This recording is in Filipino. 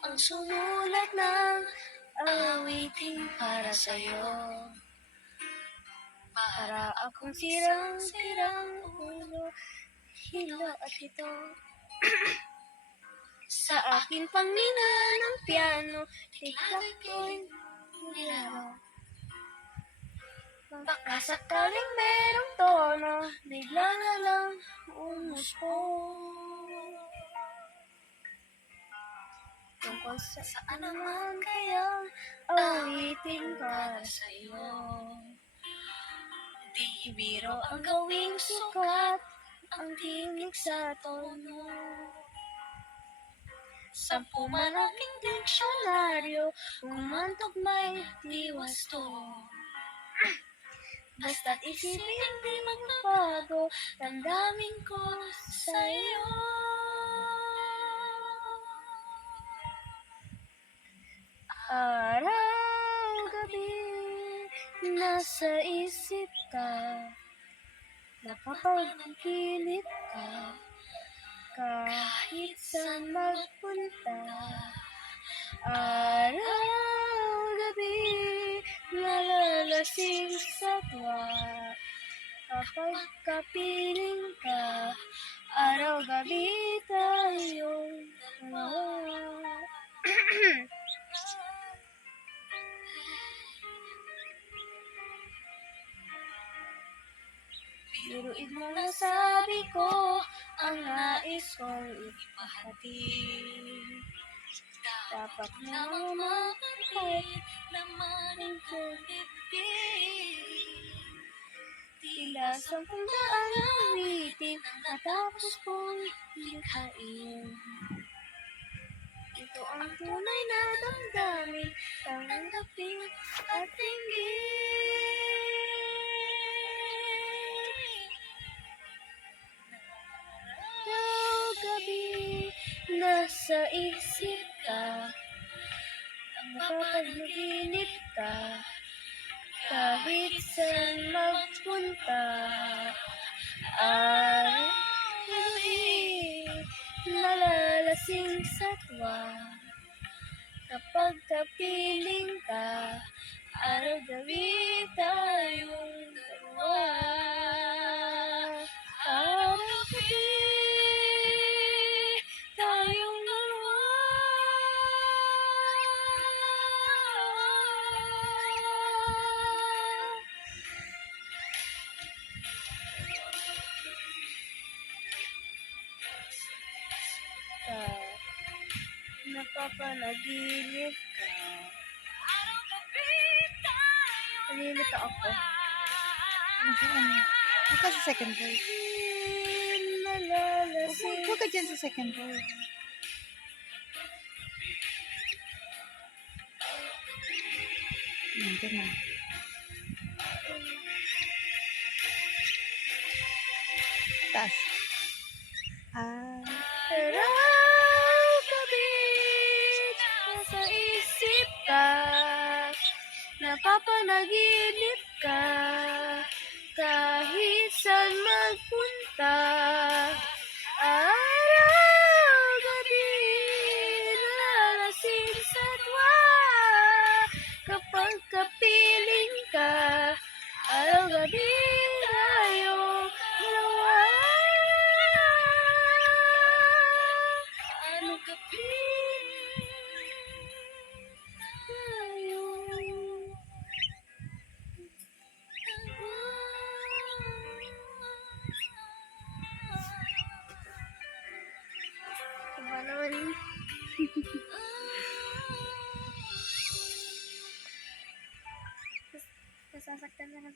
ang sumulat ng awitin para sa'yo. Para akong sirang-sirang ulo, hilo at ito. Sa akin pang nina ng piano, tiklak ko'y nilaro. Baka sakaling merong tono, bigla na lang umusko. Tungkol sa saan naman kaya awitin para sa'yo. Di biro ang gawing sukat, ang tinig sa tono. 10 man aking diksyonaryo, kumantok may tiwasto. Basta't isipin di magbabago, damdamin ko sa'yo. Araw, gabi, nasa isip ka, napapagkilit ka, kahit saan magpunta. Araw, gabi, nalalasing sa tuwa, kapag kapiling ka, araw-gabi tayong dalawa. Biruin mo na sabi ko, ang nais kong ipahatid. Dapat na mamakit naman ang pagibig. Tila 10 awitin, natapos kong likhain. Ito ang tunay na damdamin, tanggapin at tingin. Gabi, nasa isip ka, napapanaginip ka, kahit saan magpunta. Araw-gabi, nalalasing sa tuwa, kapag kapiling ka, araw-gabi tayong dalawa. Araw-gabi tayong dalawa. Napapanaginip ka. Nalilito ako. Ito sa second verse. Nalalasing. Huwag ka dyan sa second verse. Ito na. Taas. Araw-gabi, nasa isip ka, napapanaginip ka, kahit saan magpunta. Araw-gabi, nalalasing sa tuwa, kapag kapiling ka, araw-gabi tayong dalawa. Araw-gabi tayong dalawa. Iba naman. Nasasaktan na